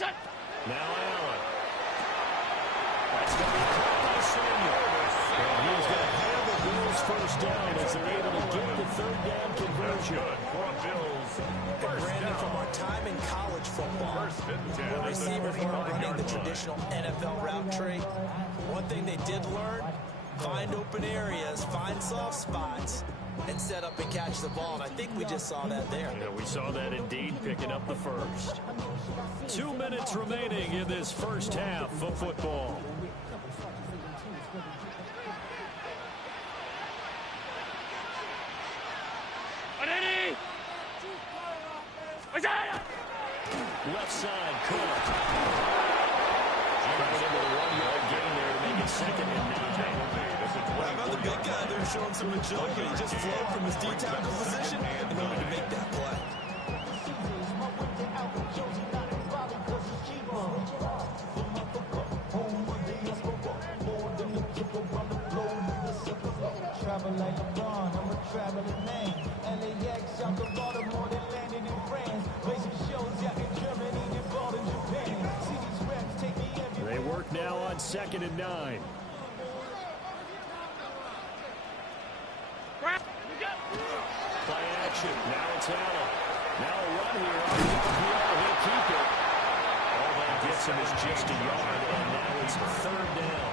Now Allen. That's going to be caught by Samuel. And he's going to have the Bills first down as they're able to get the third down conversion. And Brandon, from our time in college football, where receivers weren't running the traditional NFL route tree, one thing they did learn, find open areas, find soft spots, and set up and catch the ball. And I think we just saw that there. Yeah, we saw that indeed, picking up the first. 2 minutes remaining in this first half of football. Left side, Cook. Running into the 1-yard gain there to make it 2nd and 9. How about the big guy there showing some agility? He just flowed from his D-tackle position in order to make that play. Travel like LeBron, I'm a traveling man. LAX, I'm the Baltimore, they landed in France. Play some shows out in Germany and ball in Japan. See these reps take me everywhere. They work now on 2nd and 9. Play action. Now it's Allen. Now a run here. He'll keep it. All that gets him is just a yard, and now it's 3rd down.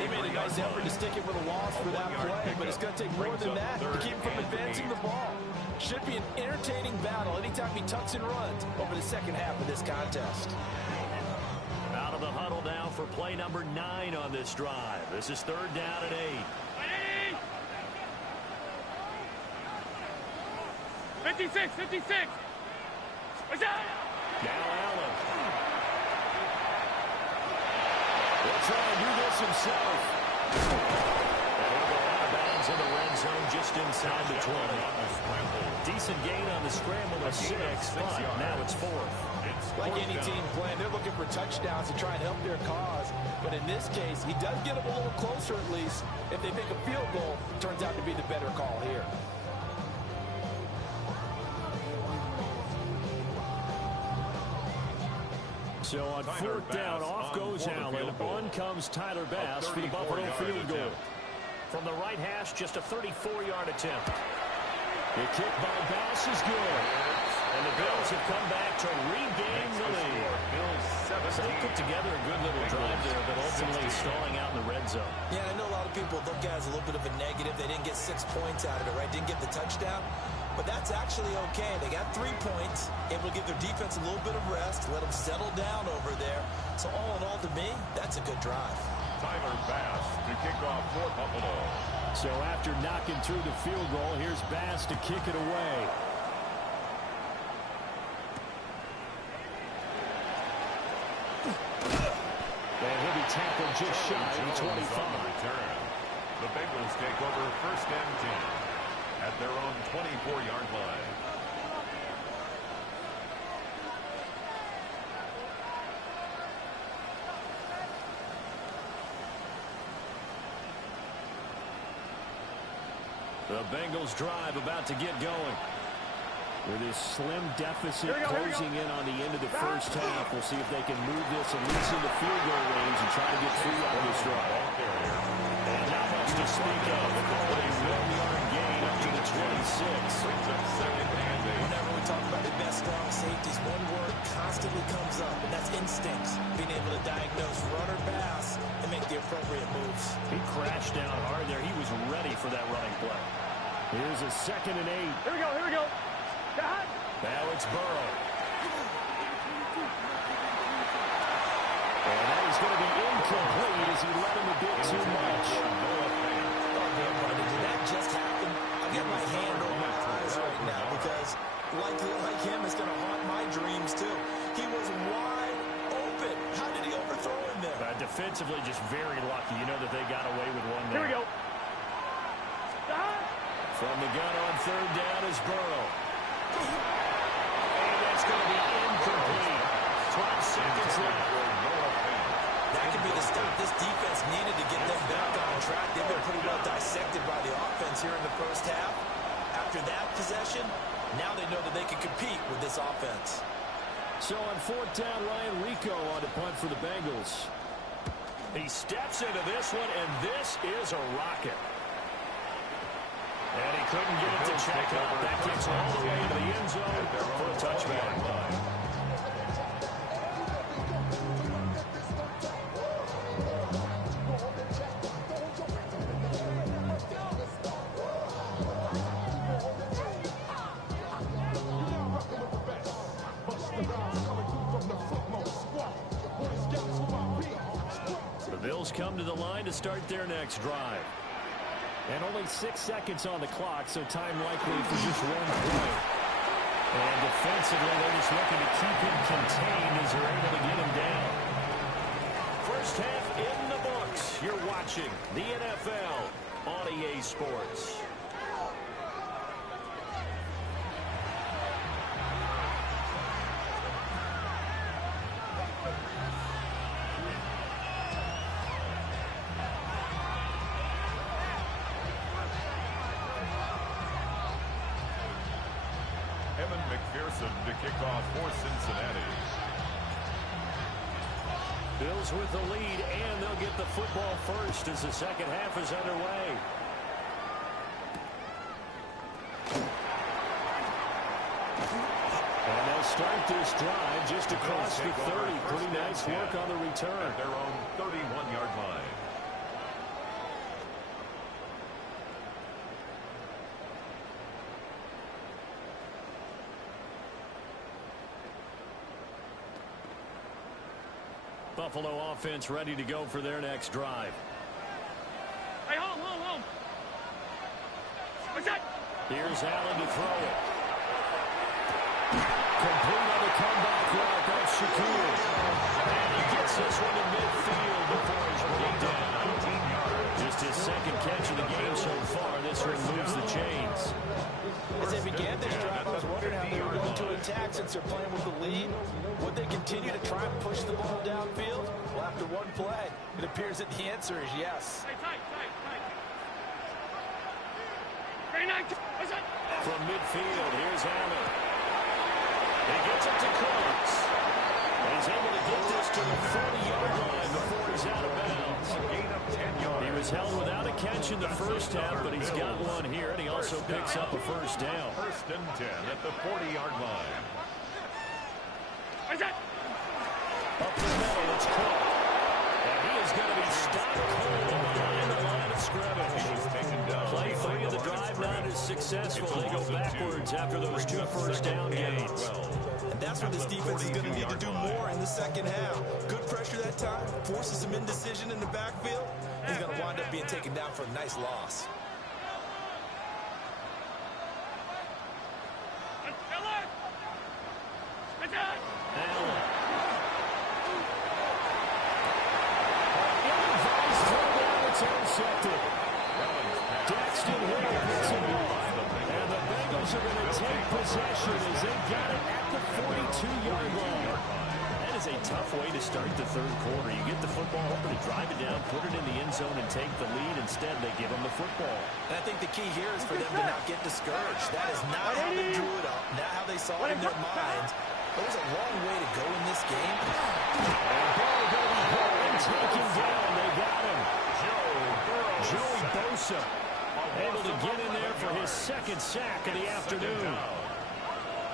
He made a nice effort to stick it with a loss for that play, but it's going to take more than that to keep him from advancing the ball. Should be an entertaining battle anytime he tucks and runs over the second half of this contest. Out of the huddle now for play number 9 on this drive. This is 3rd down and 8. 56. Now Allen. He'll try and do this himself. And he'll go out of bounds in the red zone just inside the 20. Decent gain on the scramble of 6, but now it's 4th. Like any team playing, they're looking for touchdowns to try and help their cause. But in this case, he does get them a little closer at least. If they make a field goal, it turns out to be the better call here. So on 4th down, off goes Allen. On comes Tyler Bass for the Buffalo field goal. From the right hash, just a 34-yard attempt. The kick by Bass is good. And the Bills have come back to regain the lead. So they put together a good little drive there, but ultimately stalling out in the red zone. Yeah, I know a lot of people look at it as a little bit of a negative. They didn't get 6 points out of it, right? Didn't get the touchdown. But that's actually okay. They got 3 points, able to give their defense a little bit of rest, let them settle down over there. So all in all, to me, that's a good drive. Tyler Bass to kick off for Buffalo. So after knocking through the field goal, here's Bass to kick it away. And he'll be tackled just shy of 25. The Bengals take over 1st and 10 at their own 24-yard line. The Bengals drive about to get going. With this slim deficit closing in on the end of the first half, we'll see if they can move this at least into field goal range and try to get through on this drive. And not much to speak of. A 1-yard gain up to the 26. Whenever we talk about the best strong safeties, one word constantly comes up, and that's instincts. Being able to diagnose run or pass and make the appropriate moves. He crashed down hard there. He was ready for that running play. Here's a 2nd and 8. Here we go. Now it's Burrow. And that is going to be incomplete as he let him a bit too much. Did that just happen? I've got my hand over my eyes right now because, like him, it's going to haunt my dreams, too. He was wide open. How did he overthrow him there? Defensively, just very lucky. You know that they got away with one there. Here we go. From the gun on 3rd down is Burrow. And that's going to be incomplete. 12 seconds left. That could be the stop this defense needed to get them back on track. They've been pretty well dissected by the offense here in the first half. After that possession, now they know that they can compete with this offense. So on fourth down, Ryan Rico on to punt for the Bengals. He steps into this one, and this is a rocket. And he couldn't get it to check up. That gets all the way into the end zone for a touchback. The Bills come to the line to start their next drive. And only 6 seconds on the clock, so time likely for just one play. And defensively, they're just looking to keep him contained as they're able to get him down. First half in the books. You're watching the NFL on EA Sports. To kick off for Cincinnati. Bills with the lead, and they'll get the football first as the second half is underway. And they'll start this drive just across the 30. Pretty nice work on the return. At their own 31-yard line. Buffalo offense ready to go for their next drive. Hey, home. What's that? Here's Allen to throw it. Complete on the comeback route. That's Shakir. And he gets this one to midfield before he's brought down. Just his second catch of the game so far. This removes the chains. As they began this drive, I was wondering how they were going to attack since they're playing with the lead. Would they continue to try and push the ball downfield? Well, after one play, it appears that the answer is yes. Hey, tight. Very nice. What's that? From midfield, here's Allen. He gets it to Close. He's able to get this to the 40-yard line before he's out of bounds. Gain of 10 yards. He was held without a catch in the first half, but he's got one here, and he also picks up a first down. First and 10 at the 40-yard line. What's that? Up the middle, it's Cook. And he is going to be stopped cold behind the line of scrimmage. He was taken down. Play 3 of the drive not as successful. They go backwards after those 2 first down gains. And that's where this defense is going to need to do more in the second half. Good pressure that time, forces some indecision in the backfield. He's going to wind up being taken down for a nice loss. Allen. It's intercepted. Daxton Hill hits him off. And the Bengals are going to take possession as they got it at the 42-yard line. That is a tough way to start the third quarter. You get the football, hoping to drive it down, put it in the end zone, and take the lead. Instead, they give them the football. And I think the key here is for them to not get discouraged. That is not how they drew it up, not how they saw it in their minds. There's a long way to go in this game. And ball going home and taken down. They got him. Joey Bosa able to get in there for his second sack of the afternoon.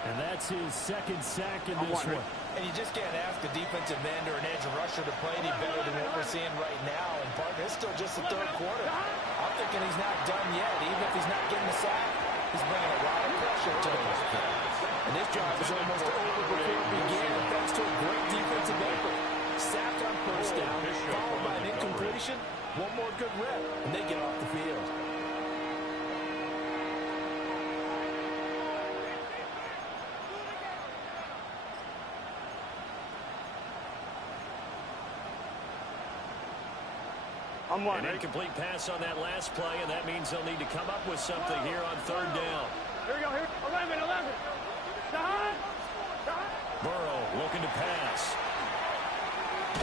And that's his second sack in this one. And you just can't ask a defensive end or an edge rusher to play any better than what we're seeing right now. And Parker, it's still just the third quarter. I'm thinking he's not done yet. Even if he's not getting the sack, he's bringing a lot of pressure to the ball. And this drive is almost over before it began, thanks to a great defensive effort. Sacked on first down, followed by an incompletion. One more good rep, and they get off the field. An incomplete pass on that last play, and that means they'll need to come up with something here on third down. Here we go. 11. Burrow looking to pass.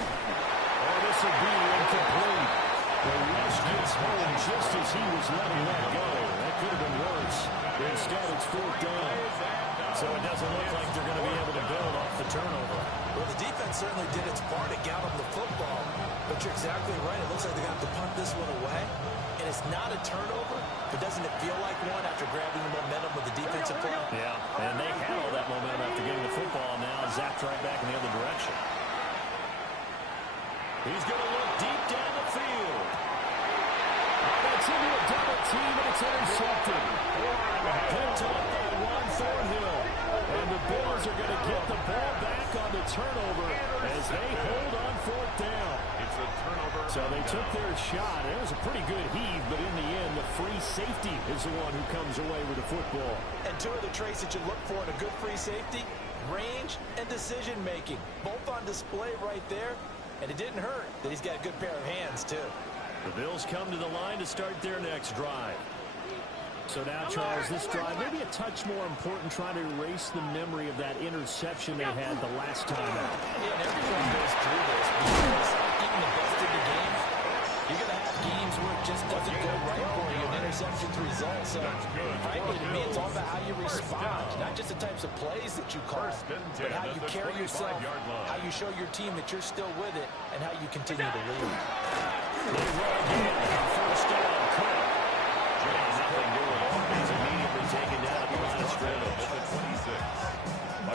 Oh, this will be incomplete. The rush gets home just as he was letting that go. That could have been worse. Instead, it's fourth down. So it doesn't look like they're going to be able to build off the turnover. Well, the defense certainly did its part to gallop the football. But you're exactly right. It looks like they're going to have to punt this one away. And it's not a turnover, but doesn't it feel like one after grabbing the momentum with the defensive play? Yeah, and they had all that momentum after getting the football. Now zapped right back in the other direction. He's going to look deep down the field. That's into a double team, and it's intercepted. Picked up by Ron Thornhill. And the Bills are going to get the ball back on the turnover as they hold on fourth down. It's a turnover. So they took their shot. It was a pretty good heave, but in the end, the free safety is the one who comes away with the football. And two of the traits that you look for in a good free safety, range and decision-making. Both on display right there. And it didn't hurt that he's got a good pair of hands, too. The Bills come to the line to start their next drive. So now, Charles, this drive maybe a touch more important, trying to erase the memory of that interception they had the last time out. Yeah, and everyone goes through this because even the best of the games, you're going to have games where it just doesn't go right for you, and interceptions result. So, frankly, to me, it's all about how you respond, not just the types of plays that you call, but how you carry yourself, how you show your team that you're still with it, and how you continue to lead. They run again. First down, Cook. Nothing doing. He's immediately taken down at the line of scrimmage.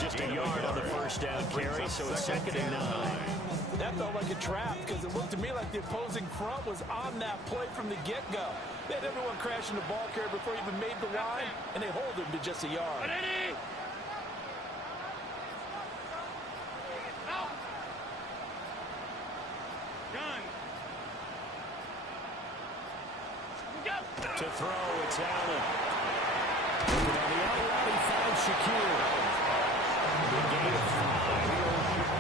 Just a yard on the first down carry, so it's 2nd and 9. That felt like a trap because it looked to me like the opposing front was on that play from the get-go. They had everyone crashing the ball carrier before he even made the line, and they hold him to just a yard. To throw, it's Allen. Looking on the out route, he finds Shakir. The gain of 5.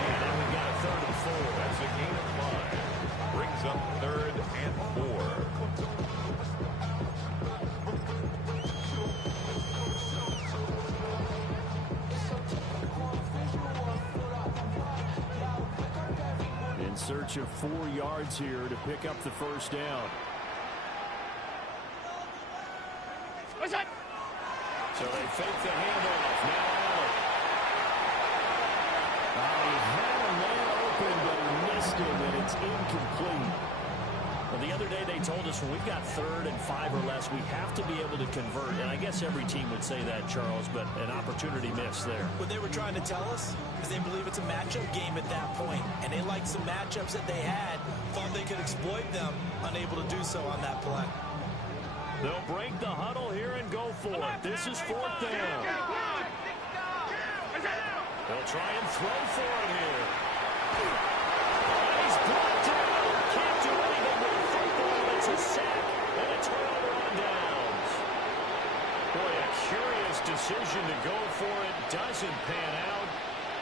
And then we've got a 3rd and 4. That's a gain of 5. Brings up 3rd and 4. In search of 4 yards here to pick up the first down. So they fake the handoff. Now Allen. He had a man open, but he missed him, and it's incomplete. Well, the other day they told us when we've got 3rd and 5 or less, we have to be able to convert. And I guess every team would say that, Charles, but an opportunity missed there. What they were trying to tell us is they believe it's a matchup game at that point, and they liked some matchups that they had, thought they could exploit them, unable to do so on that play. They'll break the huddle here and go for it. This is 4th down. They'll try and throw for it here. He's brought down. Can't do anything with the football. It's a sack and a turnover on downs. Boy, a curious decision to go for it. Doesn't pan out.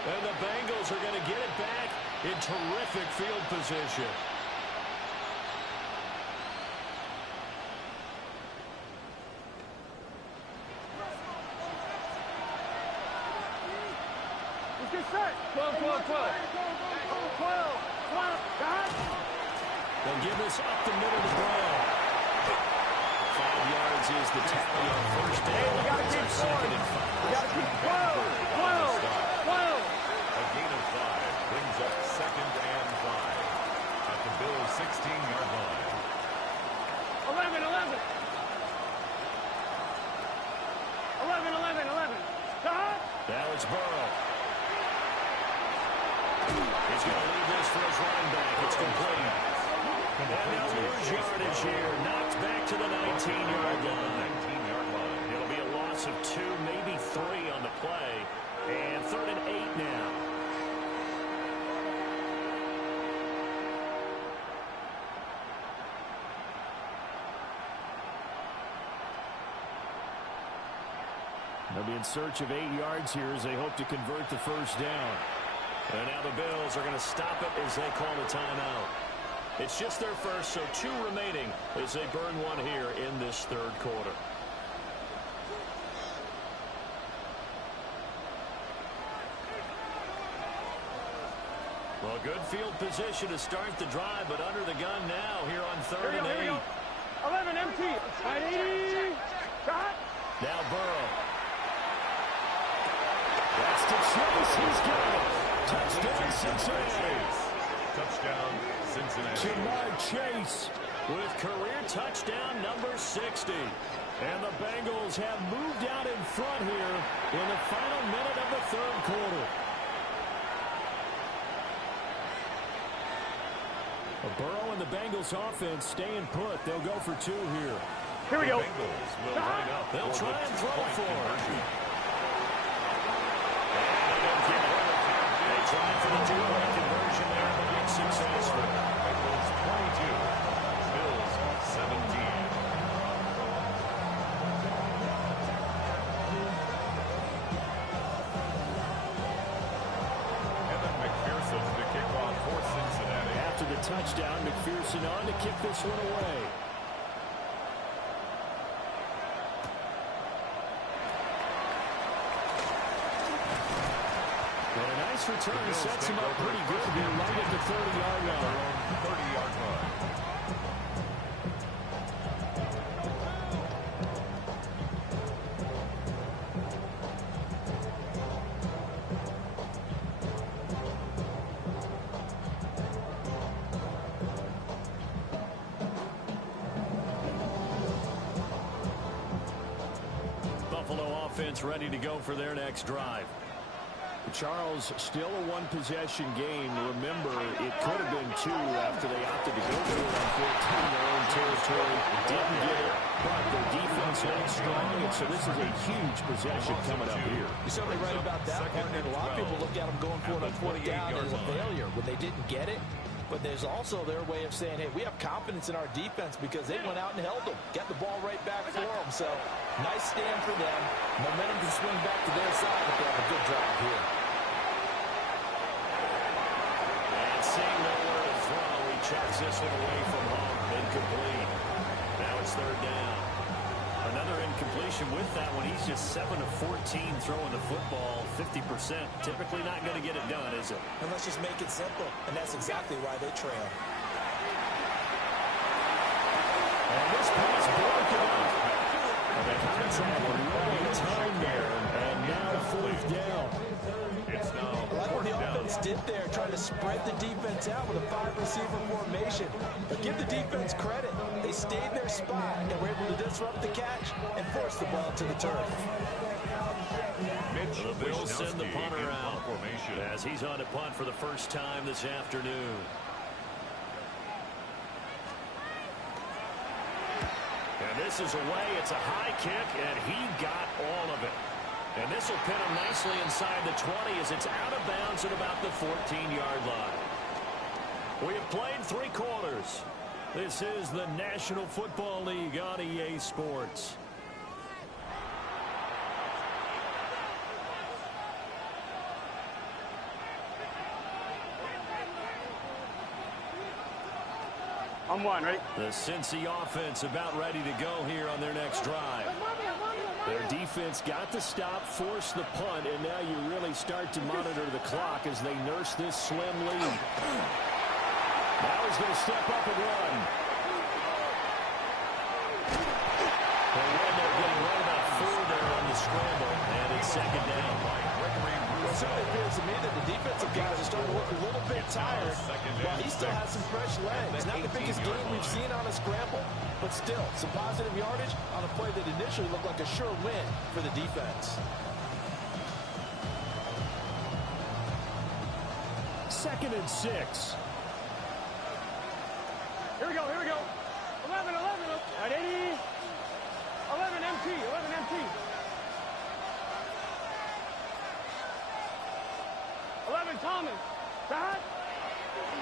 And the Bengals are going to get it back in terrific field position. Get set. 12, 12, 12. 12. They'll give this up the middle to Brown. 5 yards is the tally on first down. Hey, we got to keep scoring. We got to keep 12, 12, 12. A gain of 5 brings up 2nd and 5 at the Bills' 16-yard line. 11, 11. 11, 11, 11. Now it's Burrow. He's going to leave this for his running back. It's complete. And they'll lose yardage here. Knocked back to the 19-yard line. It'll be a loss of 2, maybe 3 on the play. And 3rd and 8 now. They'll be in search of 8 yards here as they hope to convert the first down. And now the Bills are going to stop it as they call the timeout. It's just their first, so 2 remaining as they burn one here in this 3rd quarter. Well, good field position to start the drive, but under the gun now here on 3rd and 8. 11 empty. 980. Shot. Now Burrow. Chase, he's got it. Touchdown, Cincinnati. Touchdown, Cincinnati. Jamar Chase with career touchdown number 60. And the Bengals have moved out in front here in the final minute of the third quarter. Burrow and the Bengals offense staying put. They'll go for two here. Here we go. The Bengals will line up. They'll try and throw for it. They tried for the two-point conversion there, but unsuccessful. Bengals 22, Bills 17. Evan McPherson to kick off for Cincinnati. After the touchdown, McPherson on to kick this one away. And a nice return sets him up pretty good here right at the 30-yard line. 30-yard line. Buffalo offense ready to go for their next drive. Charles, still a one-possession game. Remember, it could have been two after they opted to go for it on 14 in their own territory. Didn't get it, but their defense looks strong, and so this is a huge possession coming up here. You're certainly right about that, partner. A lot of people look at them going for it on fourth down as a failure when they didn't get it. But there's also their way of saying, hey, we have confidence in our defense because they went out and held them. Got the ball right back for them. So, nice stand for them. Momentum can swing back to their side if they have a good drive here. And seeing nowhere to throw, he chucks this one away from home. Incomplete. Now it's third down. Another incompletion with that one. He's just 7 of 14 throwing the football, 50%. Typically not going to get it done, is it? And let's just make it simple. And that's exactly why they trail. And this pass broken up. The contract running time there. And now fourth down. It's now I like what the offense did there, trying to spread the defense out with a 5-receiver formation. But give the defense credit. They stayed in their spot and were able to disrupt the catch and force the ball to the turf. The Bills send the punter out as he's on to punt for the first time this afternoon. And this is away. It's a high kick, and he got all of it. And this will pin him nicely inside the 20 as it's out of bounds at about the 14-yard line. We have played 3 quarters. This is the National Football League on EA Sports. I'm one, ready? The Cincy offense about ready to go here on their next drive. Their defense got the stop, forced the punt, and now you really start to monitor the clock as they nurse this slim lead. Now he's going to step up and run. They wind up getting right about 4 there on the scramble, and it's second down. It certainly appears to me that the defensive guys are starting to look a little bit tired, but he still has some fresh legs. Not the biggest game we've seen on a scramble, but still, some positive yardage on a play that initially looked like a sure win for the defense. Second and 6. Here we go, here we go. 11, at 80. 11 MT. 11 Thomas. That.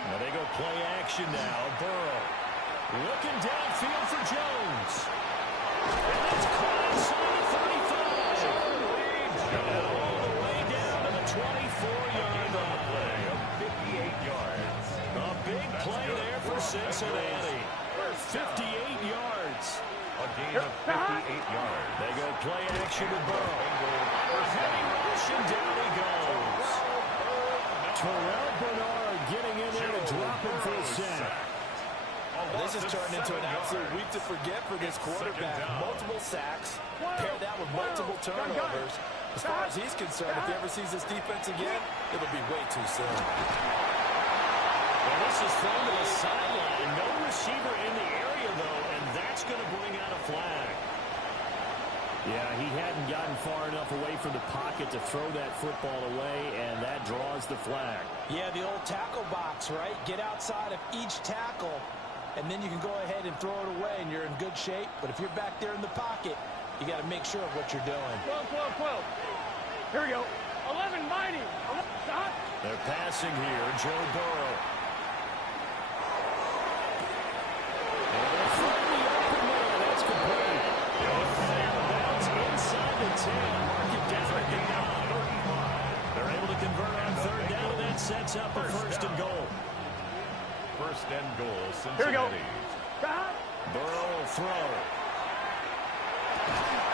Now they go play action now. Burrow looking downfield for Jones. And that's caught inside the 35. And all the way down to the 24-yard line. 58 yards. A big play there for Cincinnati. 58 yards. A gain of 58 yards. They go play action with Burrow. A heavy rush, and down he goes. Terrell Bernard getting in there to drop him for a sack. A This has turned into an absolute week to forget for this quarterback. Multiple sacks, pair that with multiple turnovers. As far as he's concerned, if he ever sees this defense again, it'll be way too soon. Well, this is thrown to the sideline. No receiver in the area, though, and that's going to bring out a flag. Yeah, he hadn't gotten far enough away from the pocket to throw that football away, and that draws the flag. Yeah, the old tackle box, right? Get outside of each tackle, and then you can go ahead and throw it away, and you're in good shape. But if you're back there in the pocket, you got to make sure of what you're doing. 12. Here we go. 11, mighty. Stop. They're passing here. Joe Burrow. And they're throwing the open man. That's complete. Inside the 10. Mark it down at the 9. They're able to convert on third down, and that sets up a first and goal. First and goal, Cincinnati. Here we go. Burrow will throw.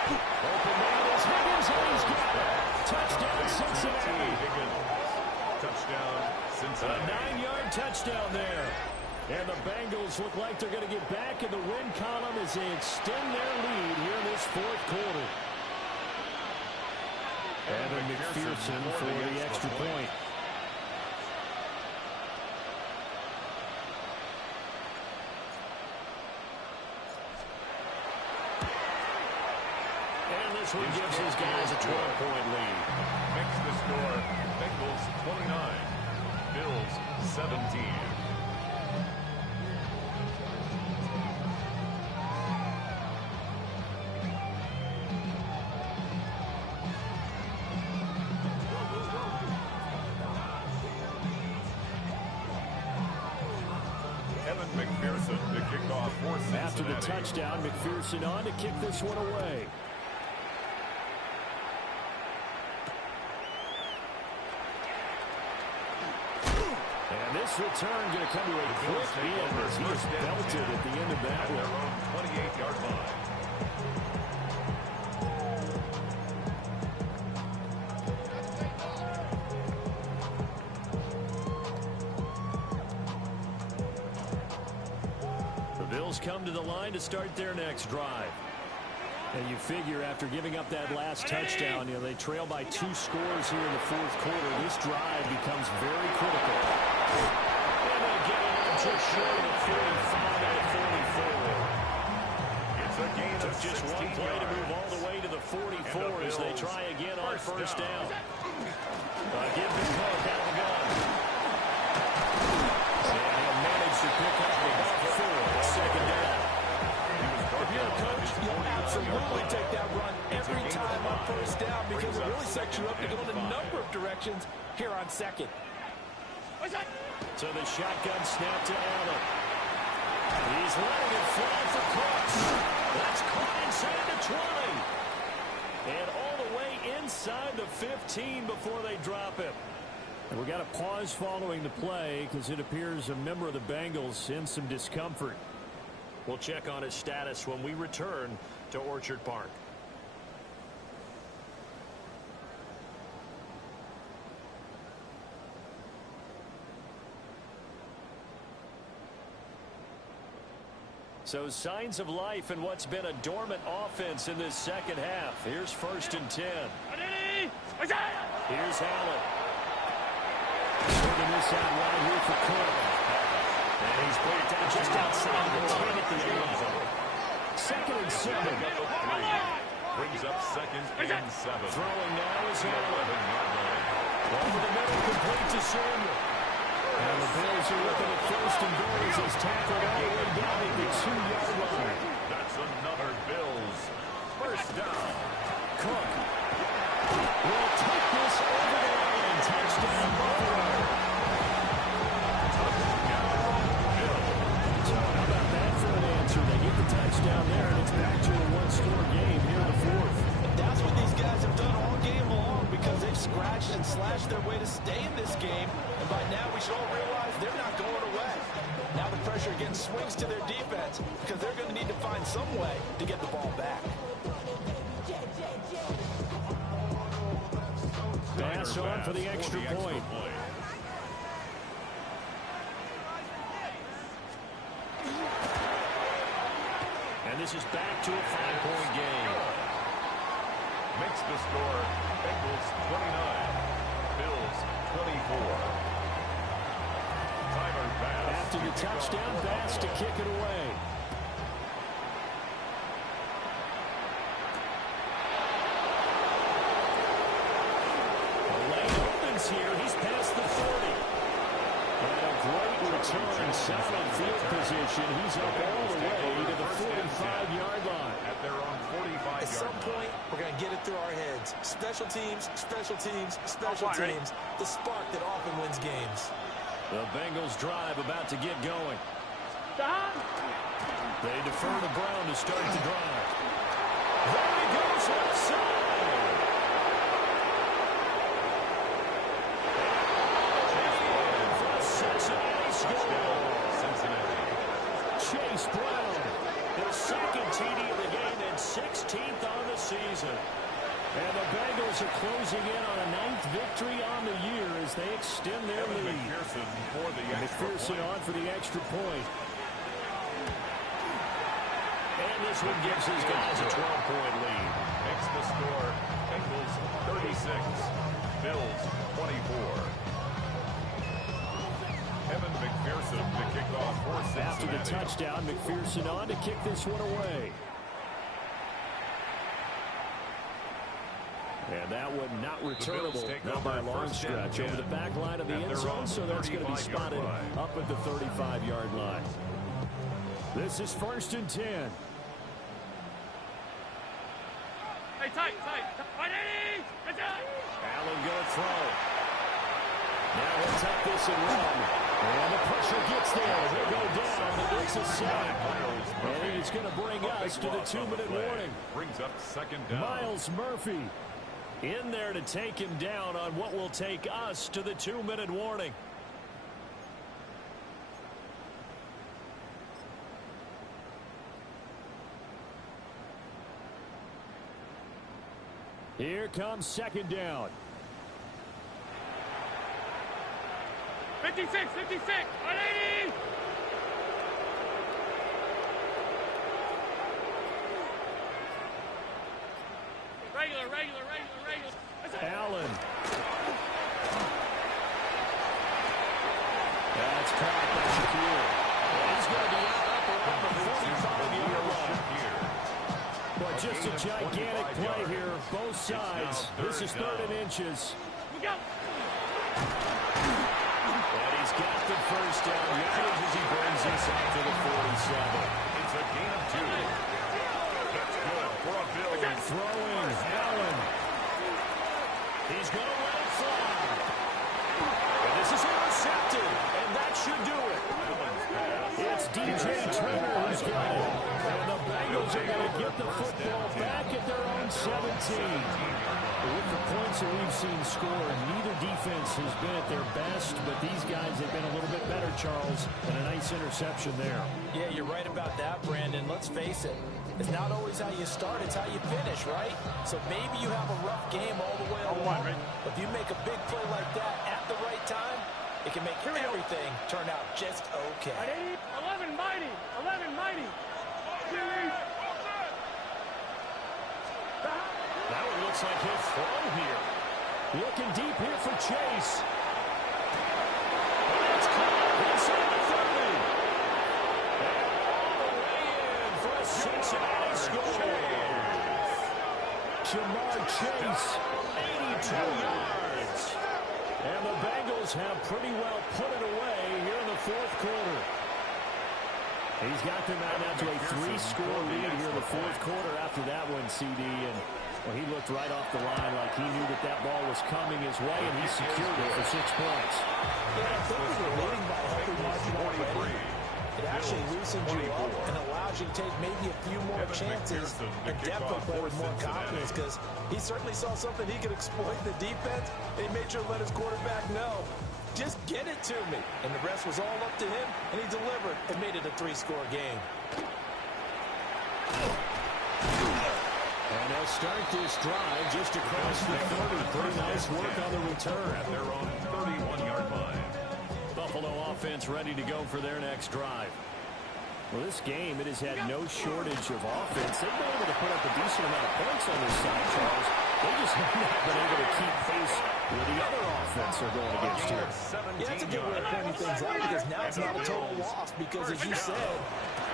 Open man is Higgins, and he's got it. Touchdown, Cincinnati. Touchdown, Cincinnati. A 9-yard touchdown there. And the Bengals look like they're going to get back in the win column as they extend their lead here in this fourth quarter. Evan McPherson for the extra point. And this one gives his guys a 12-point lead. Makes the score Bengals 29, Bills 17. McPherson to kick off for Cincinnati. After the touchdown, McPherson on to kick this one away. And this return going to come to a quick end as he is belted at the end of that one. 28-yard line. Come to the line to start their next drive. And you figure after giving up that last touchdown, they trail by 2 scores here in the fourth quarter. This drive becomes very critical. And they get it up just short of 45 to 44. It's a gain of just one play to move all the way to the 44 as they try again on first down. Give the Cook out of the gun. And he'll manage to pick up about 4. Second down. If you're a coach, you'll absolutely take that run every time on first down because it really sets you up to go in a number of directions here on second. So the shotgun snap to Allen. He's letting it fly for Cooks. That's caught inside the 20. And all the way inside the 15 before they drop him. And we got a pause following the play because it appears a member of the Bengals in some discomfort. We'll check on his status when we return to Orchard Park. So signs of life in what's been a dormant offense in this second half. Here's first and 10. Here's Allen. Swinging this out wide here for Cook. And he's put it down just outside the 10 at the end zone. Second and 7. Brings up second and 7. Throwing now is Allen. 11-yard line. Over the middle, complete to Samuel. And the Bills are looking at first and goal as he's tackled all the way down at the 2-yard line. That's another Bills first down. Cook will take this over the line. Touchdown, Buffalo. So how about that for an answer? They get the touchdown there, and it's back to a one-score game here in the fourth. That's what these guys have done all game long because they've scratched and slashed their way to stay in this game. And by now, we should all realize they're not going away. Now the pressure again swings to their defense because they're going to need to find some way to get the ball back. Pass on for the extra point. this is back to a 5-point game. Makes the score Bengals 29, Bills 24. Tyler Bass. After the touchdown, Bass to kick it away. The lane opens here. He's past the 40. And a great return, solid field position. He's up all the way to the 45-yard line. At their own 45-yard line. At some point, we're going to get it through our heads. Special teams, special teams, special teams. The spark that often wins games. The Bengals drive about to get going. They defer to Brown to start the drive. There he goes left side. And for a Cincinnati score. Chase Brown, their second TD of the game and 16th on the season. And the Bengals are closing in on a 9th victory on the year as they extend their lead. McPherson on for the extra point. And this one gives his guys a 12-point lead. Makes the score Bengals 36, Bills 24. Evan McPherson to kick off for Cincinnati. After the touchdown, McPherson on to kick this one away. And that one not returnable, not by a long stretch, over the back line of the end zone, so that's going to be spotted up at the 35-yard line. This is 1st and 10. Hey, tight. Allen going to throw. Now he'll tuck this and run. And the pressure gets there. He'll go down. And it's a sack. And he's going to bring us to the 2-minute warning. Brings up 2nd down. Myles Murphy in there to take him down on what will take us to the 2-minute warning. Here comes 2nd down. 56, 180. Regular. Allen. That's caught by Shakir. He's going to be out up around the 45-yard line. But just a gigantic play here, both sides. This is 3rd and inches. We go. And he's got the first down yardage as he brings us up to the 47. It's a gain of 2. That's good for a Bill. Throwing, Allen. He's going to let it fly. And this is intercepted, and that should do it. It's DJ Turner who's got it. And the Bengals are going to get the football back at their own 17. With the points that we've seen scored, neither defense has been at their best, but these guys have been a little bit better, Charles, and a nice interception there. Yeah, you're right about that, Brandon. Let's face it. It's not always how you start, it's how you finish, right? So maybe you have a rough game all the way along. But if you make a big play like that at the right time, it can make everything turn out just okay. 11 mighty. That one looks like he'll throw here. Looking deep here for Chase. It's caught inside the 30. And all the way in for a Cincinnati score. Jamar Chase, 82 yards. And the Bengals have pretty well put it away here in the 4th quarter. He's got them out now to a 3-score lead here in the 4th quarter after that one, CD. And well, he looked right off the line like he knew that that ball was coming his way, and he secured it for 6 points. Yeah, I think we were leading by a healthy margin already. It actually loosens you up and allows you to take maybe a few more chances and definitely play with more confidence because he certainly saw something he could exploit in the defense, and he made sure to let his quarterback know. Just get it to me. And the rest was all up to him, and he delivered and made it a 3-score game. And they'll start this drive just across the 30. Pretty nice work on the return. At their own 31-yard line. Buffalo offense ready to go for their next drive. Well, this game, it has had no shortage of offense. They've been able to put up a decent amount of points on this side, Charles. They just have not been able to keep pace with the other offense they're going against here. Yeah, that's a good way of pointing things out because now it's not a total loss because, as you said,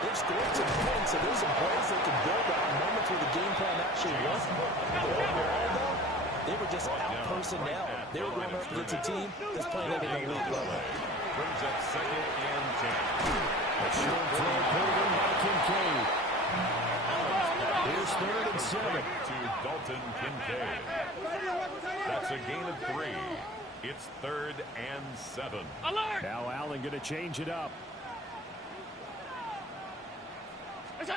they've scored some points, so there's some plays they can build on moments where the game plan actually wasn't. Overall, though, they were just out-personnel. They were going up against a team that's playing at an elite level. Brings up 2nd and 10. A short throw pulled in by Kincaid. Here's 3rd and 7. To Dalton Kincaid. That's a gain of 3. It's 3rd and 7. Alert! Now Allen going to change it up. On 3rd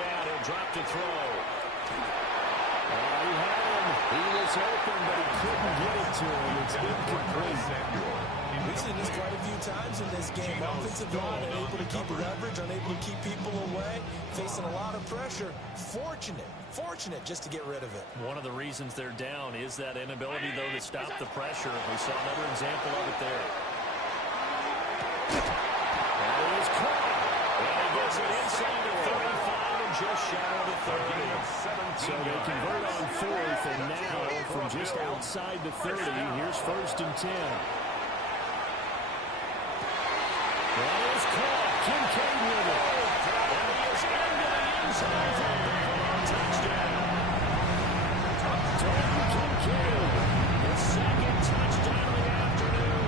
down, he'll drop to throw. He had him. He was open, but he couldn't get it to him. It's incomplete. We've seen this quite a few times in this game. Offensive line unable to keep leverage, unable to keep people away, facing a lot of pressure. Fortunate just to get rid of it. One of the reasons they're down is that inability, though, to stop the pressure. We saw another example of it there. That is caught. And he gets it inside to 35 and just shy of the 30. So they convert on 4th, and now from just outside the 30, here's 1st and 10. That is caught. Kincaid with it. And he is into the end zone for a touchdown. Dalton Kincaid, his 2nd touchdown of the afternoon.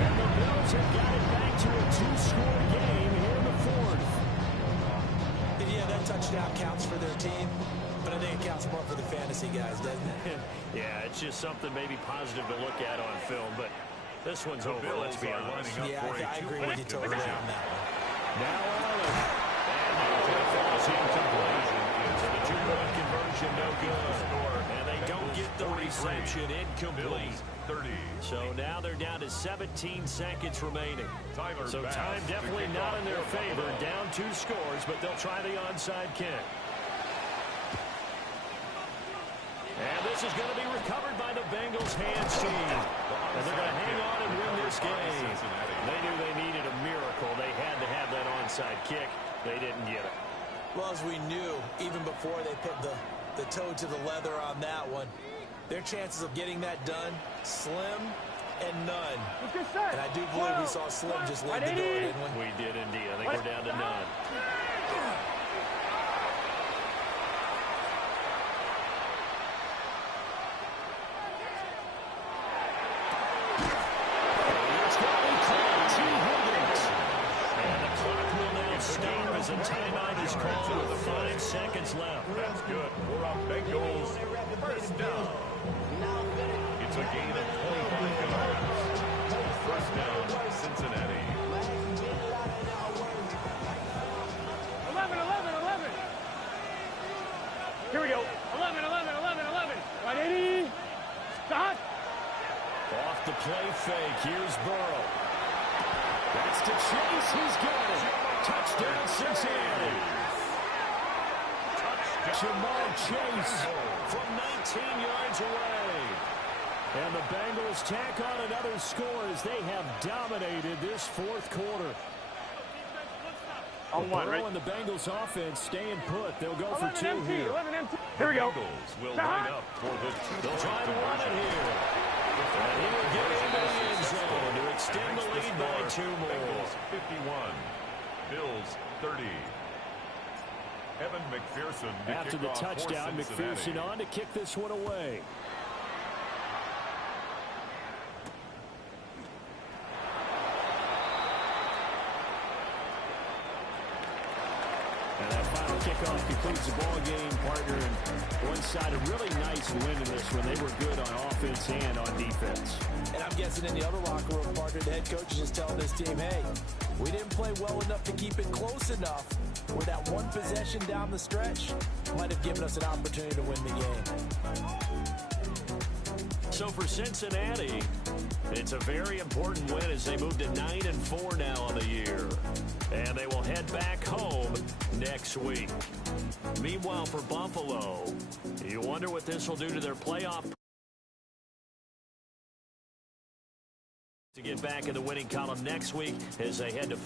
And the Bills have got it back to a 2-score game here in the 4th. Yeah, that touchdown counts for their team, but I think it counts more for the fantasy guys, doesn't it? Yeah, it's just something maybe positive to look at on film, but this one's over, let's be honest. Yeah, I agree with you totally on that one. Now Allen. And now falls incomplete. So the 2-point conversion no good. And they don't get the reception, incomplete. 30. So now they're down to 17 seconds remaining. So time definitely not in their favor. Down 2 scores, but they'll try the onside kick. And this is going to be recovered by the Bengals hands team. And they're going to hang on and win this game. They knew they needed a miracle. They had to have that onside kick. They didn't get it. Well, as we knew, even before they put the toe to the leather on that one, their chances of getting that done, slim and none. And I do believe we saw Slim just leave the door, didn't we? We did indeed. I think we're down to none. As a timeout is called with 5 seconds left. That's good. We're on Bengals. 1st down. It's a gain of 25 yards. 1st down, Cincinnati. 11. Here we go. 11. Right, 80. Stop. Off the play fake. Here's Burrow. That's to Chase. He's got it. Touchdown, Cincinnati. Jamal Chase from 19 yards away. And the Bengals tack on another score as they have dominated this 4th quarter. Burrow and the Bengals offense staying put. They'll go for 2 here. Here we go. Bengals will line up for the 2-point They'll try to run it here. And he will get into the end zone to extend the lead by 2 more. Bengals 51. Bills 30. Evan McPherson. After the touchdown, McPherson on to kick this one away. And that final kickoff concludes the ball game, partner. And one side, a really nice win in this one. They were good on offense and on defense. And I'm guessing in the other locker room, partner, the head coach is just telling this team, hey, we didn't play well enough to keep it close enough where that one possession down the stretch might have given us an opportunity to win the game. So for Cincinnati, it's a very important win as they move to 9-4 now on the year. And they will head back home next week. Meanwhile, for Buffalo, you wonder what this will do to their playoff to get back in the winning column next week as they head to